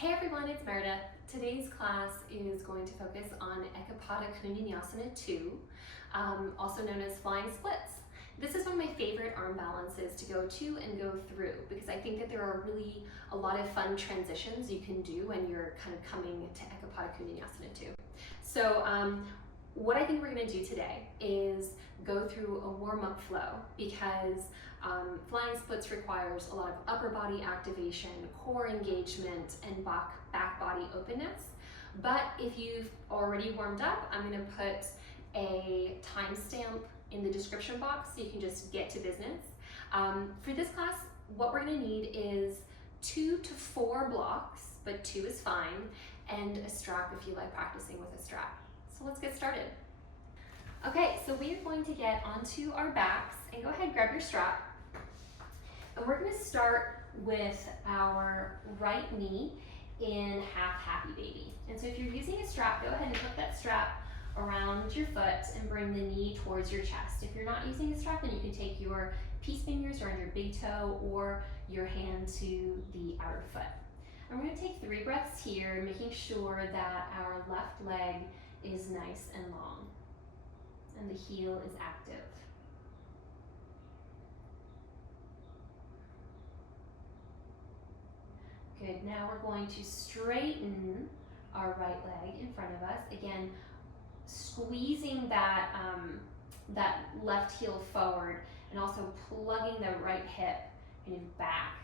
Hey everyone, it's Meredith. Today's class is going to focus on Eka Pada Koundinyasana 2, also known as flying splits. This is one of my favorite arm balances to go to and go through because I think that there are really a lot of fun transitions you can do when you're kind of coming to Eka Pada Koundinyasana 2. So what I think we're going to do today is go through a warm-up flow because flying splits requires a lot of upper body activation, core engagement, and back body openness. But if you've already warmed up, I'm going to put a timestamp in the description box so you can just get to business. For this class, what we're going to need is 2 to 4 blocks, but 2 is fine, and a strap if you like practicing with a strap. So let's get started. Okay, so we are going to get onto our backs, and go ahead and grab your strap. And we're going to start with our right knee in half happy baby. And so if you're using a strap, go ahead and put that strap around your foot and bring the knee towards your chest. If you're not using a strap, then you can take your peace fingers around your big toe or your hand to the outer foot. And we're going to take 3 breaths here, making sure that our left leg is nice and long and the heel is active. Good, now we're going to straighten our right leg in front of us. Again, squeezing that, that left heel forward and also plugging the right hip kind of back.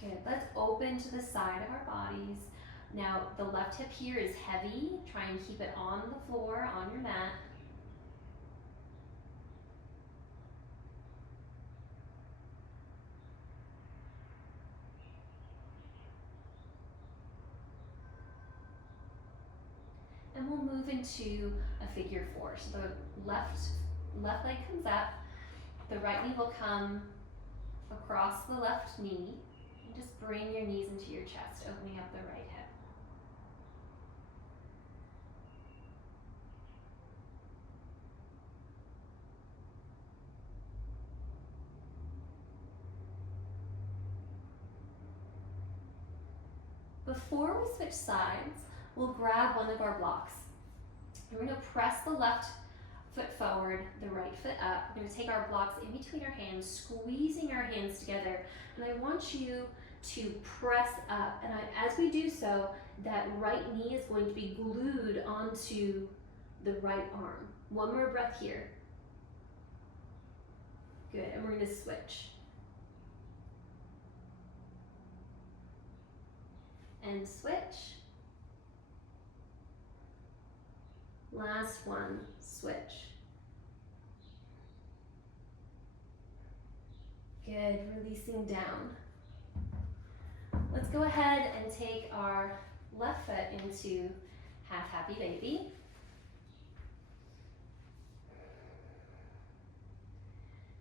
Good, let's open to the side of our bodies. Now the left hip here is heavy. Try and keep it on the floor, on your mat. And we'll move into a figure 4. So the left leg comes up, the right knee will come across the left knee, and just bring your knees into your chest, opening up the right hip. Before we switch sides, we'll grab one of our blocks. We're going to press the left foot forward, the right foot up. We're going to take our blocks in between our hands, squeezing our hands together. And I want you to press up. And as we do so, that right knee is going to be glued onto the right arm. One more breath here. Good, and we're going to switch. And switch. Last one, switch. Good, releasing down. Let's go ahead and take our left foot into half happy baby.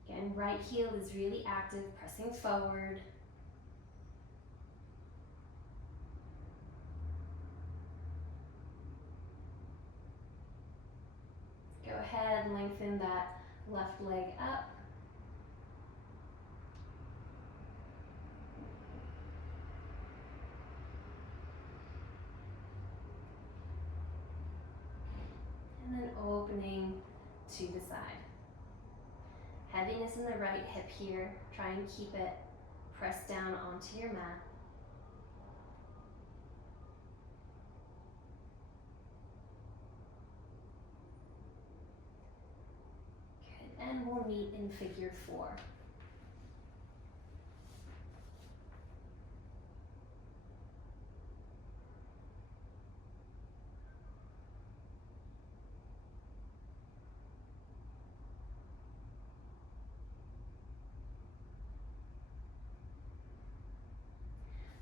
Again, right heel is really active, pressing forward. Go ahead, lengthen that left leg up. And then opening to the side. Heaviness in the right hip here. Try and keep it pressed down onto your mat. And we'll meet in figure 4.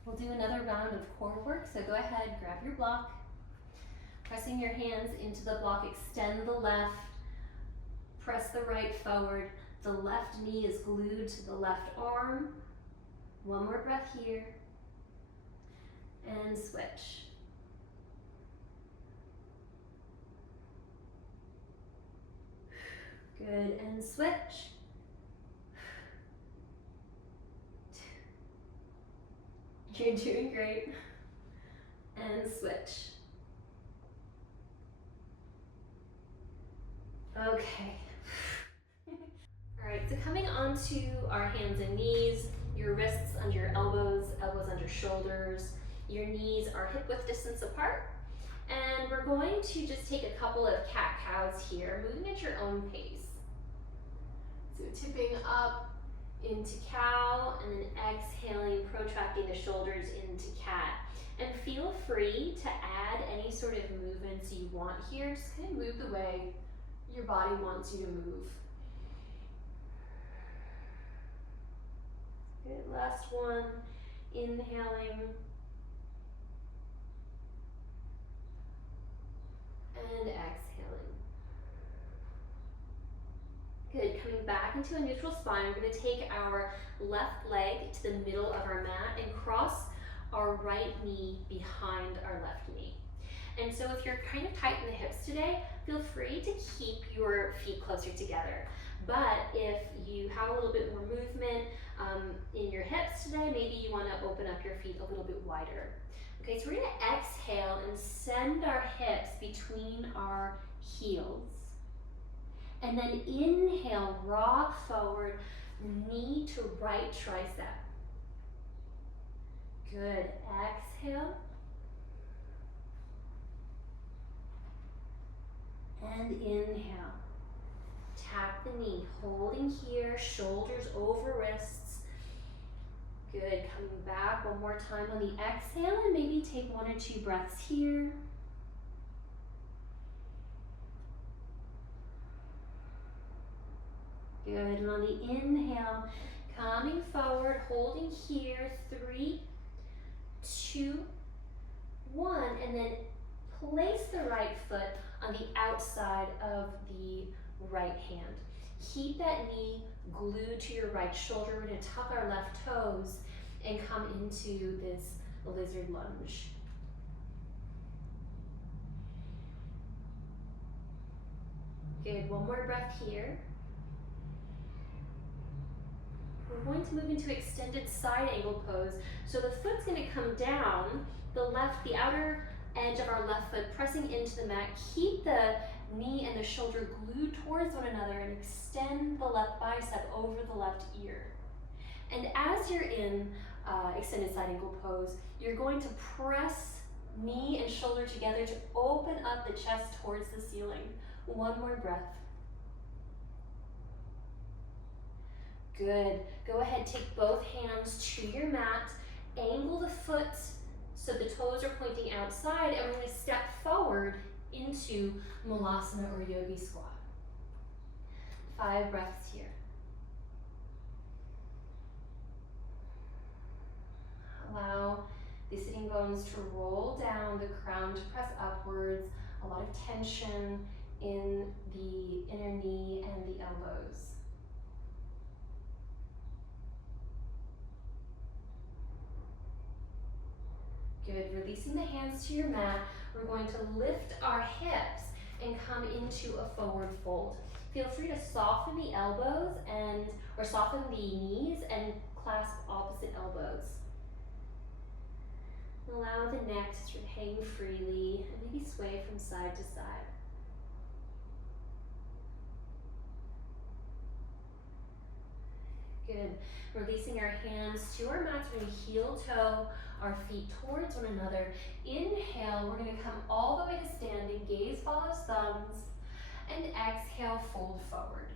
We'll do another round of core work, so go ahead, grab your block. Pressing your hands into the block, extend the left. Press the right forward. The left knee is glued to the left arm. One more breath here. And switch. Good, and switch. You're doing great. And switch. Okay. All right, so coming onto our hands and knees, your wrists under your elbows, elbows under shoulders, your knees are hip width distance apart. And we're going to just take a couple of cat-cows here, moving at your own pace. So tipping up into cow, and then exhaling, protracting the shoulders into cat. And feel free to add any sort of movements you want here. Just kind of move the way your body wants you to move. Good, last one, inhaling. And exhaling. Good, coming back into a neutral spine, we're going to take our left leg to the middle of our mat and cross our right knee behind our left knee. And so if you're kind of tight in the hips today, feel free to keep your feet closer together. But if you have a little bit more movement in your hips today, maybe you want to open up your feet a little bit wider. Okay, so we're going to exhale and send our hips between our heels. And then inhale, rock forward, knee to right tricep. Good, exhale. And inhale. Tap the knee, holding here, shoulders over wrists. Good, coming back one more time on the exhale, and maybe take 1 or 2 breaths here. Good, and on the inhale, coming forward, holding here, 3, 2, 1, and then place the right foot on the outside of the right hand. Keep that knee glued to your right shoulder. We're going to tuck our left toes and come into this lizard lunge. Good, one more breath here. We're going to move into extended side angle pose. So the foot's going to come down, the outer edge of our left foot pressing into the mat. Keep the knee and the shoulder glued towards one another and extend the left bicep over the left ear. And as you're in extended side angle pose, you're going to press knee and shoulder together to open up the chest towards the ceiling. One more breath. Good. Go ahead, take both hands to your mat, angle the foot so the toes are pointing outside, and we're going to step forward into Malasana or Yogi Squat. 5 breaths here. Allow the sitting bones to roll down, the crown to press upwards, a lot of tension in the inner knee and the elbows. Good, releasing the hands to your mat, we're going to lift our hips and come into a forward fold. Feel free to soften the elbows or soften the knees and clasp opposite elbows. Allow the neck to sort of hang freely and maybe sway from side to side. Good. Releasing our hands to our mats, we're going to heel toe our feet towards one another. Inhale, we're going to come all the way to standing, gaze follows thumbs, and exhale, fold forward.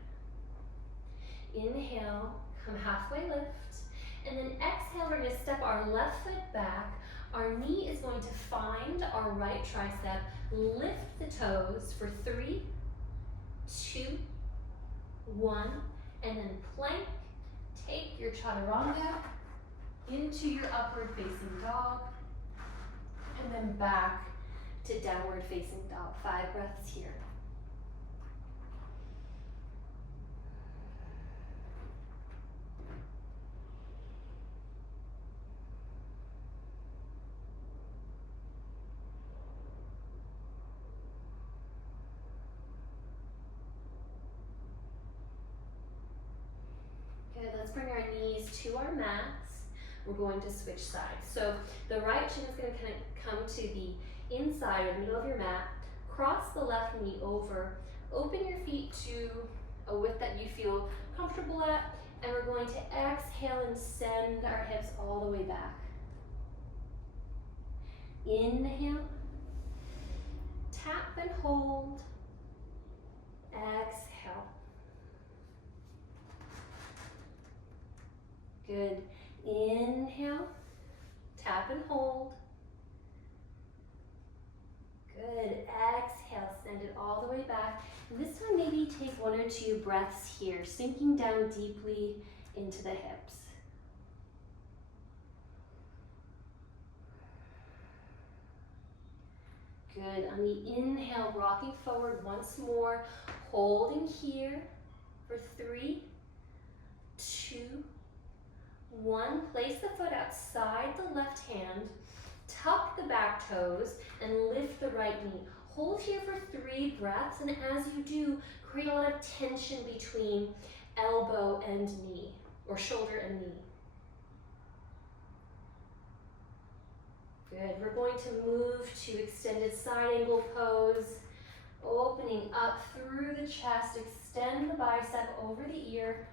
Inhale, come halfway lift, and then exhale, we're going to step our left foot back. Our knee is going to find our right tricep, lift the toes for 3, 2, 1, and then plank. Take your chaturanga into your upward facing dog, and then back to downward facing dog. 5 breaths here. Good, let's bring our knees to our mats. we're going to switch sides. So the right shin is going to kind of come to the inside or the middle of your mat, cross the left knee over, open your feet to a width that you feel comfortable at, and we're going to exhale and send our hips all the way back. Inhale, tap and hold, exhale. Good. Inhale, tap and hold. Good. Exhale, send it all the way back. And this time maybe take 1 or 2 breaths here, sinking down deeply into the hips. Good. On the inhale, rocking forward once more, holding here for 3, 2, 1. Place the foot outside the left hand, tuck the back toes, and lift the right knee. Hold here for 3 breaths, and as you do, create a lot of tension between elbow and knee, or shoulder and knee. Good. We're going to move to extended side angle pose, opening up through the chest, extend the bicep over the ear.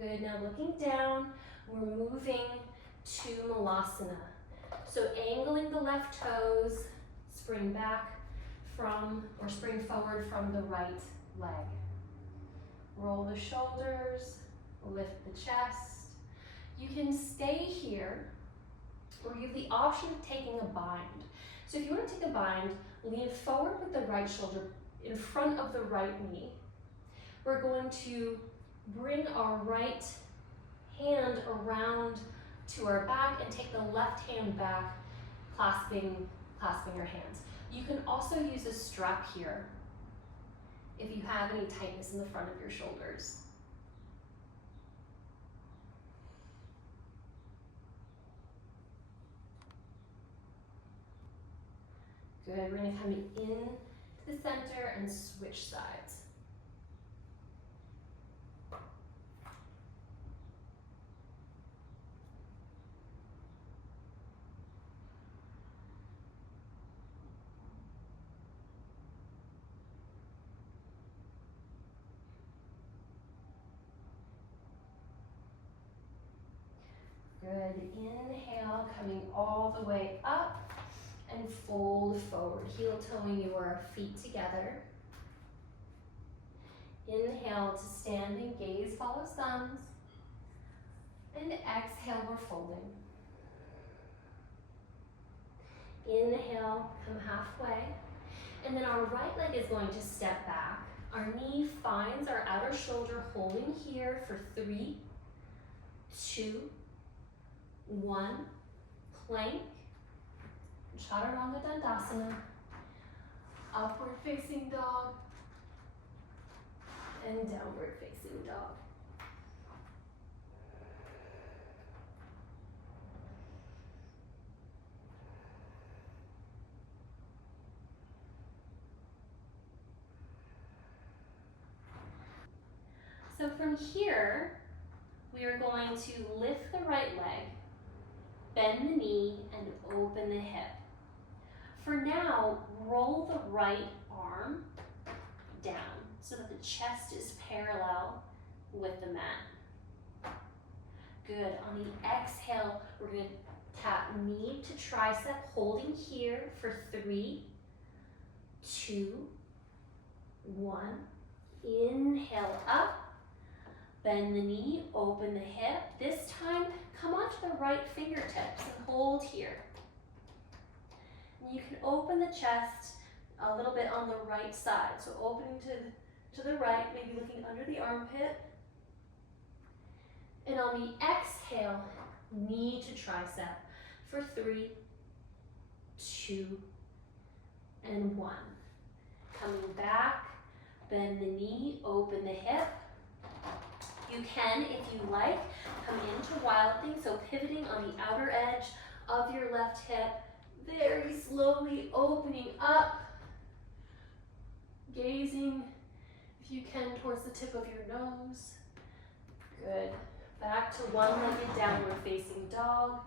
Good, now looking down, we're moving to Malasana. So angling the left toes, spring back from, or spring forward from the right leg. Roll the shoulders, lift the chest. You can stay here, or you have the option of taking a bind. So if you want to take a bind, lean forward with the right shoulder in front of the right knee. We're going to bring our right hand around to our back and take the left hand back, clasping your hands. You can also use a strap here if you have any tightness in the front of your shoulders. Good, we're going to come in to the center and switch sides. Good, inhale, coming all the way up and fold forward, heel toeing your feet together. Inhale to standing, gaze follows thumbs. And exhale, we're folding. Inhale, come halfway. And then our right leg is going to step back. Our knee finds our outer shoulder, holding here for 3, 2, 1, plank, Chaturanga Dandasana, upward facing dog, and downward facing dog. So from here, we are going to lift the right leg, bend the knee, and open the hip. For now, roll the right arm down so that the chest is parallel with the mat. Good. On the exhale, we're going to tap knee to tricep, holding here for 3, 2, 1. Inhale up. Bend the knee, open the hip. This time, come onto the right fingertips and hold here. And you can open the chest a little bit on the right side. So opening to the right, maybe looking under the armpit. And on the exhale, knee to tricep for 3, 2, and 1. Coming back, bend the knee, open the hip. You can, if you like, come into Wild Thing, so pivoting on the outer edge of your left hip, very slowly opening up Gazing, if you can, towards the tip of your nose. Good. Back to one-legged downward facing dog.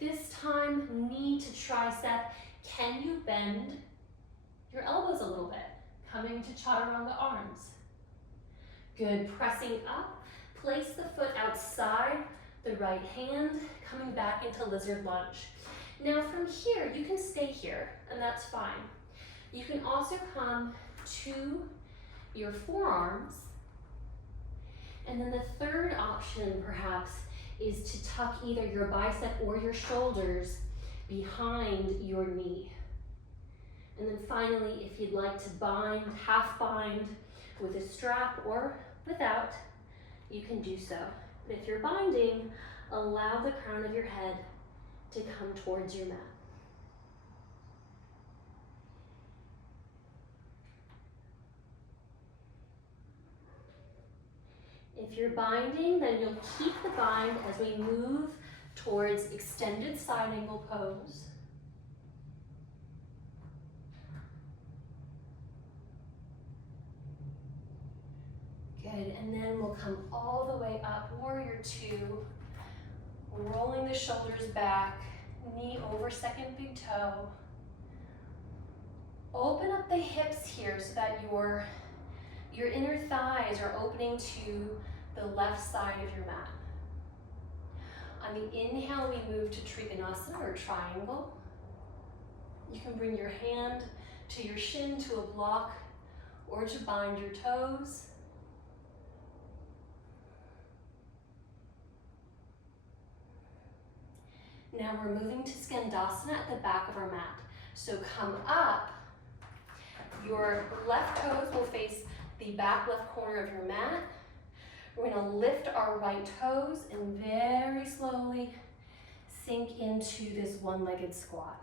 This time, knee to tricep. Can you bend your elbows a little bit? Coming to chaturanga arms. Good. Pressing up. Place the foot outside the right hand, coming back into lizard lunge. Now from here, you can stay here, and that's fine. You can also come to your forearms, and then the third option perhaps is to tuck either your bicep or your shoulders behind your knee. And then finally, if you'd like to bind, half bind with a strap or without, you can do so. But if you're binding, allow the crown of your head to come towards your mat. If you're binding, then you'll keep the bind as we move towards extended side angle pose. Good, and then we'll come all the way up, warrior two, rolling the shoulders back, knee over second big toe. Open up the hips here so that your inner thighs are opening to the left side of your mat. On the inhale, we move to Trikonasana or triangle. You can bring your hand to your shin to a block or to bind your toes. Now we're moving to Skandasana at the back of our mat. So come up, your left toes will face the back left corner of your mat. We're going to lift our right toes and very slowly sink into this one-legged squat.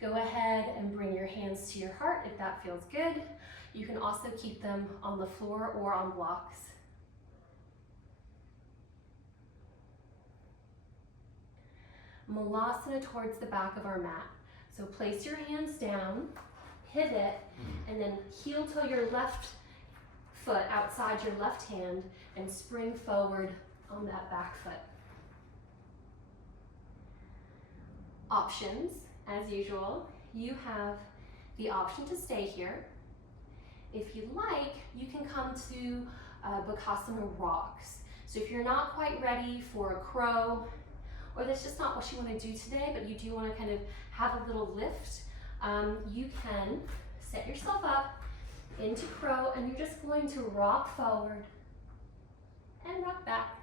Go ahead and bring your hands to your heart if that feels good. You can also keep them on the floor or on blocks. Malasana towards the back of our mat. So place your hands down, pivot, and then heel toe your left foot outside your left hand and spring forward on that back foot. Options, as usual, you have the option to stay here. If you'd like, you can come to Bakasana rocks. So if you're not quite ready for a crow, or that's just not what you want to do today, but you do want to kind of have a little lift, you can set yourself up into crow, and you're just going to rock forward and rock back.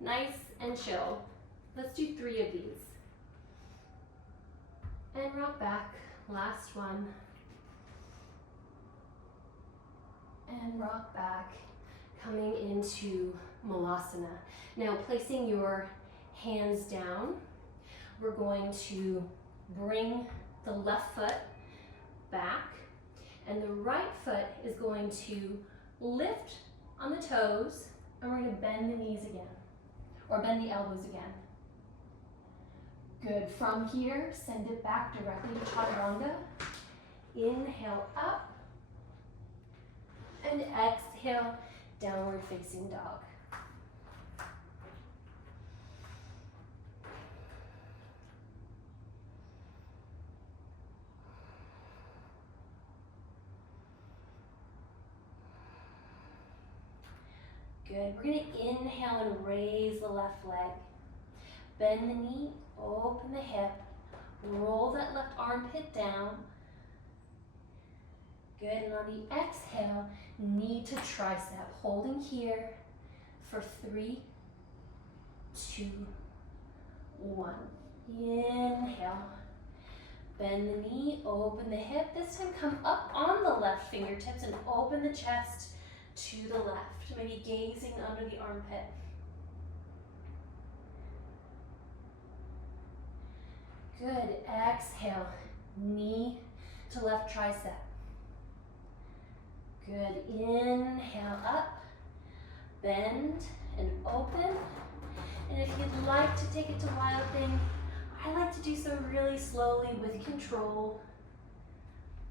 Nice and chill. Let's do 3 of these. And rock back. Last one. And rock back. Coming into Malasana. Now placing your hands down, we're going to bring the left foot back, and the right foot is going to lift on the toes, and we're going to bend the knees again, or bend the elbows again. Good. From here, send it back directly to chaturanga. Inhale up, and exhale, downward facing dog. Good. We're going to inhale and raise the left leg. Bend the knee, open the hip, roll that left armpit down. Good. And on the exhale, knee to tricep. Holding here for 3, 2, 1. Inhale. Bend the knee, open the hip. This time come up on the left fingertips and open the chest to the left. Maybe gazing under the armpit. Good. Exhale. Knee to left tricep. Good. Inhale up. Bend and open. And if you'd like to take it to wild thing, I like to do so really slowly with control.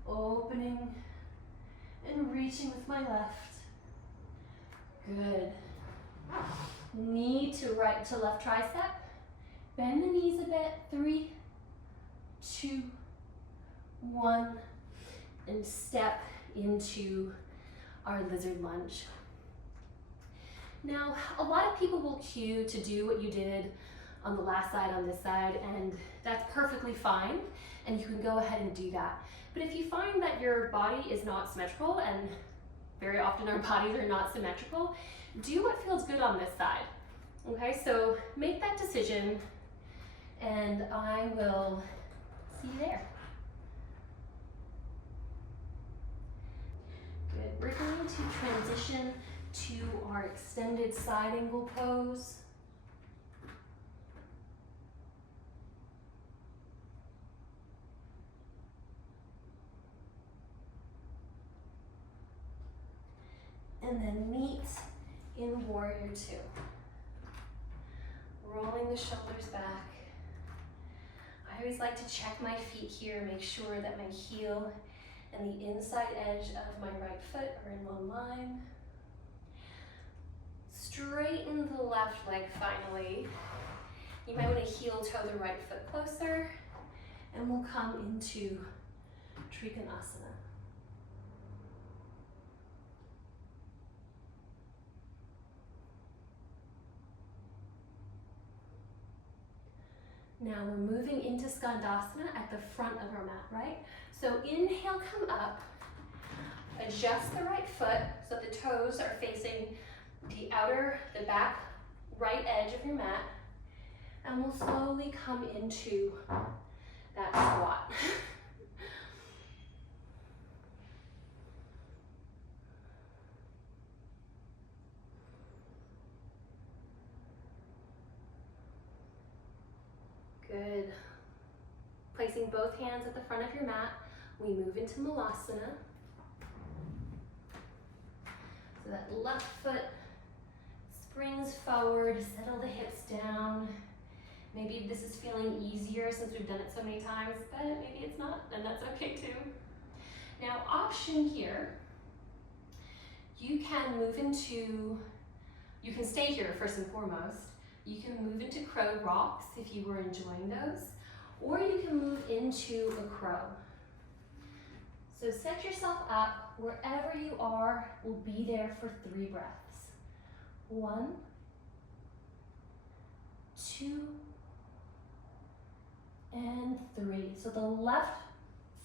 Opening and reaching with my left. Good. Knee to right to left tricep. Bend the knees a bit. 3, 2, 1. And step into our lizard lunge. Now, a lot of people will cue to do what you did on the last side on this side, and that's perfectly fine, and you can go ahead and do that. But if you find that your body is not symmetrical, and very often our bodies are not symmetrical, do what feels good on this side. Okay, so make that decision, and I will see you there. Good. We're going to transition to our extended side angle pose. And then meet in Warrior 2. Rolling the shoulders back. I always like to check my feet here, make sure that my heel and the inside edge of my right foot are in one line. Straighten the left leg finally. You might want to heel toe the right foot closer, and we'll come into Trikonasana. Now we're moving into Skandasana at the front of our mat, right? So inhale, come up, adjust the right foot so the toes are facing the back right edge of your mat, and we'll slowly come into that squat. Good. Placing both hands at the front of your mat, we move into Malasana. So that left foot springs forward, settle the hips down. Maybe this is feeling easier since we've done it so many times, but maybe it's not, and that's okay too. Now, option here, you can stay here first and foremost. You can move into crow rocks if you were enjoying those, or you can move into a crow. So set yourself up wherever you are. We'll be there for 3 breaths. 1, 2, and 3. So the left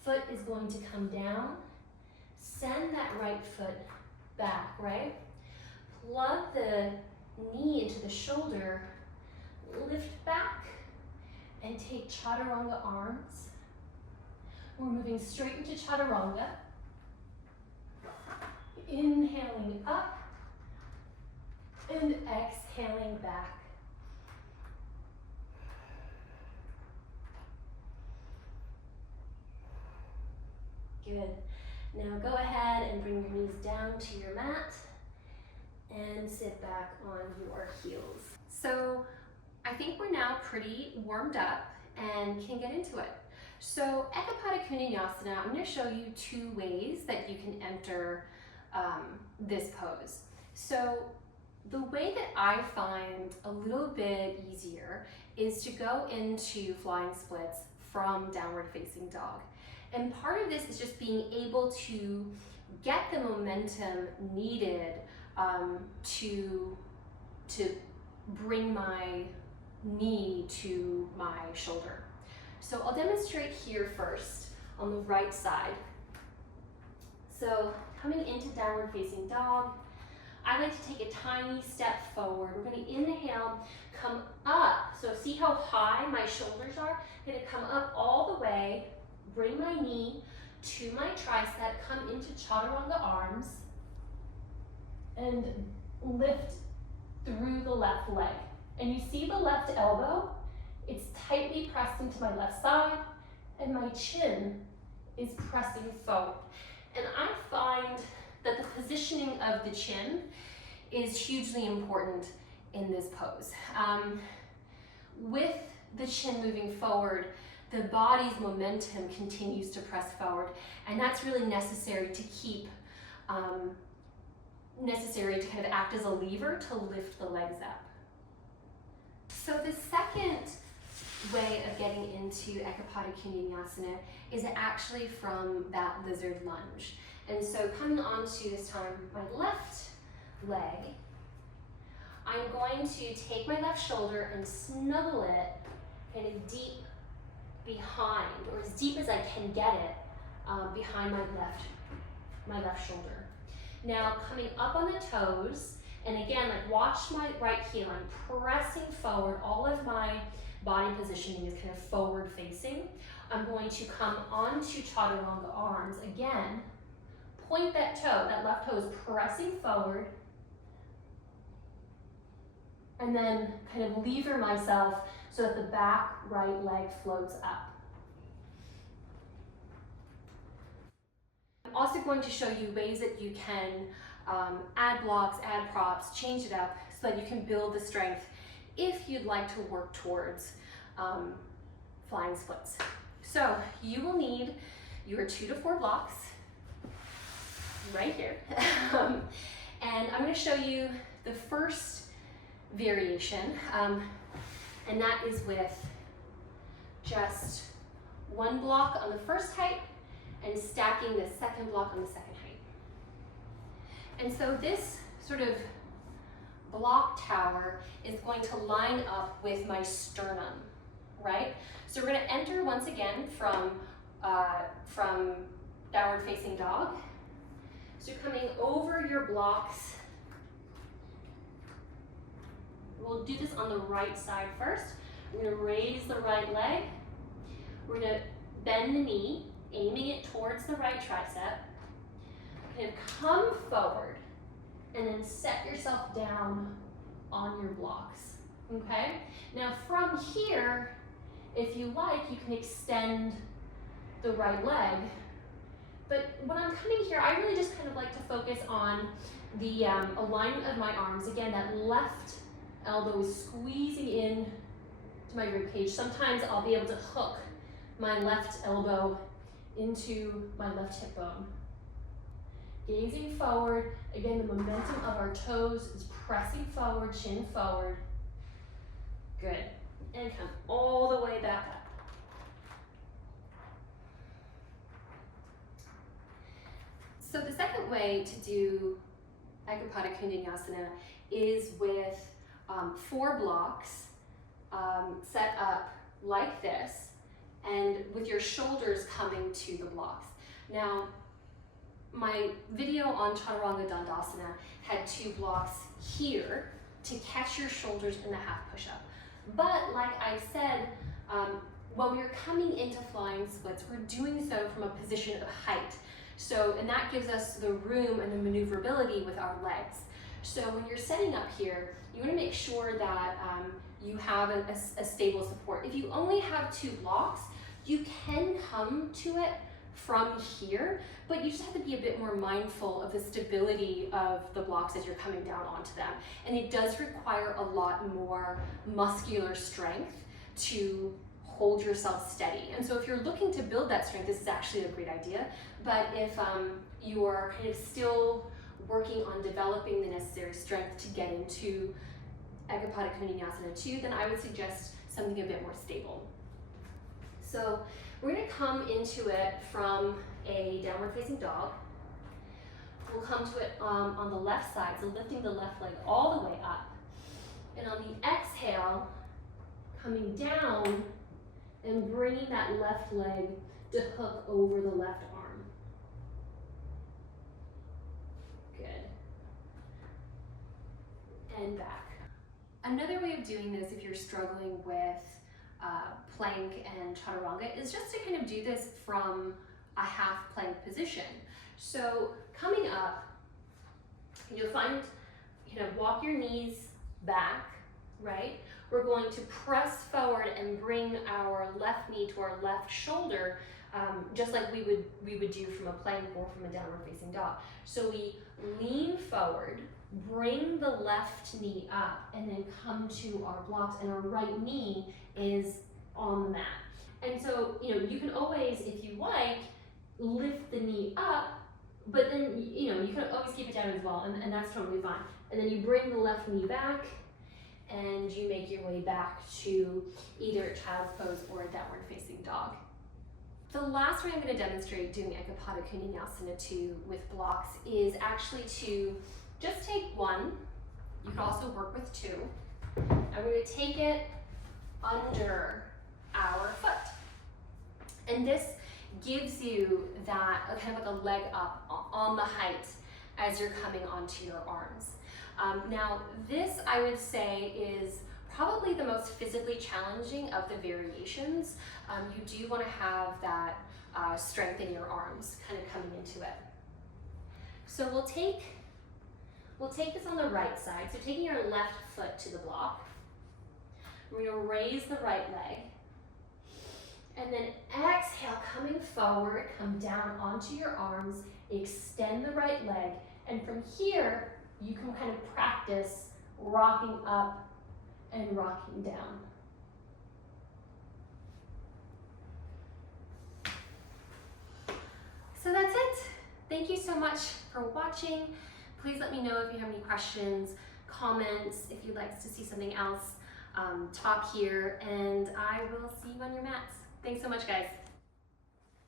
foot is going to come down. Send that right foot back, right? Plug the knee into the shoulder, lift back, and take Chaturanga arms. We're moving straight into Chaturanga. Inhaling up and exhaling back. Good. Now go ahead and bring your knees down to your mat and sit back on your heels. So I think we're now pretty warmed up and can get into it. So Eka Pada Koundinyasana, I'm going to show you 2 ways that you can enter this pose. So the way that I find a little bit easier is to go into flying splits from downward facing dog. And part of this is just being able to get the momentum needed to bring my knee to my shoulder. So I'll demonstrate here first on the right side. So coming into downward facing dog, I like to take a tiny step forward. We're going to inhale, come up. So see how high my shoulders are? I'm going to come up all the way, bring my knee to my tricep, come into Chaturanga arms, and lift through the left leg. And you see the left elbow? It's tightly pressed into my left side, and my chin is pressing forward. And I find that the positioning of the chin is hugely important in this pose. With the chin moving forward, the body's momentum continues to press forward, and that's really necessary to keep necessary to kind of act as a lever to lift the legs up. So the second way of getting into Eka Pada Koundinyasana is actually from that lizard lunge. And so coming onto this time my left leg, I'm going to take my left shoulder and snuggle it kind of deep behind, or as deep as I can get it, behind my left shoulder. Now coming up on the toes, and again, like watch my right heel, I'm pressing forward. All of my body positioning is kind of forward facing. I'm going to come onto chaturanga arms. Again, point that toe, that left toe is pressing forward, and then kind of lever myself so that the back right leg floats up. I'm also going to show you ways that you can add blocks, add props, change it up so that you can build the strength if you'd like to work towards flying splits. So you will need your 2 to 4 blocks right here. And I'm going to show you the first variation, and that is with just 1 block on the first height and stacking the second block on the second height. And so this sort of block tower is going to line up with my sternum, right? So we're going to enter once again from downward facing dog. So you're coming over your blocks. We'll do this on the right side first. We're going to raise the right leg. We're going to bend the knee, aiming it towards the right tricep. Kind of come forward and then set yourself down on your blocks, okay? Now from here, if you like, you can extend the right leg. But when I'm coming here, I really just kind of like to focus on the alignment of my arms. Again, that left elbow is squeezing in to my rib cage. Sometimes I'll be able to hook my left elbow into my left hip bone. Gazing forward, again, the momentum of our toes is pressing forward, chin forward. Good. And come all the way back up. So the second way to do Eka Pada Koundinyasana is with 4 blocks set up like this, and with your shoulders coming to the blocks. Now, my video on Chaturanga Dandasana had 2 blocks here to catch your shoulders in the half push-up. But like I said, when we're coming into flying splits, we're doing so from a position of height. So, and that gives us the room and the maneuverability with our legs. So when you're setting up here, you want to make sure that you have a stable support. If you only have 2 blocks, you can come to it from here, but you just have to be a bit more mindful of the stability of the blocks as you're coming down onto them. And it does require a lot more muscular strength to hold yourself steady. And so if you're looking to build that strength, this is actually a great idea. But if you are kind of still working on developing the necessary strength to get into Eka Pada Koundinyasana 2, then I would suggest something a bit more stable. So we're going to come into it from a downward facing dog. We'll come to it on the left side, so lifting the left leg all the way up. And on the exhale, coming down and bringing that left leg to hook over the left arm. Good. And back. Another way of doing this, if you're struggling with plank and chaturanga, is just to kind of do this from a half plank position. So coming up, you'll find, walk your knees back, right? We're going to press forward and bring our left knee to our left shoulder, just like we would do from a plank or from a downward facing dog. So we lean forward, bring the left knee up, and then come to our blocks, and our right knee is on the mat. And so, you can always, if you like, lift the knee up but then, you know, you can always keep it down as well, and that's totally fine. And then you bring the left knee back, and you make your way back to either child's pose or a downward facing dog. The last way I'm going to demonstrate doing Eka Pada Koundinyasana 2 with blocks is actually to just take one. You can also work with two. And we're going to take it under our foot. And this gives you that kind of like a leg up on the height as you're coming onto your arms. Now this, I would say, is probably the most physically challenging of the variations. You do want to have that strength in your arms kind of coming into it. So we'll take this on the right side. So taking your left foot to the block, we're going to raise the right leg, and then exhale, coming forward, come down onto your arms, extend the right leg, and from here you can kind of practice rocking up and rocking down. So that's it. Thank you so much for watching. Please let me know if you have any questions, comments, if you'd like to see something else, talk here, and I will see you on your mats. Thanks so much, guys.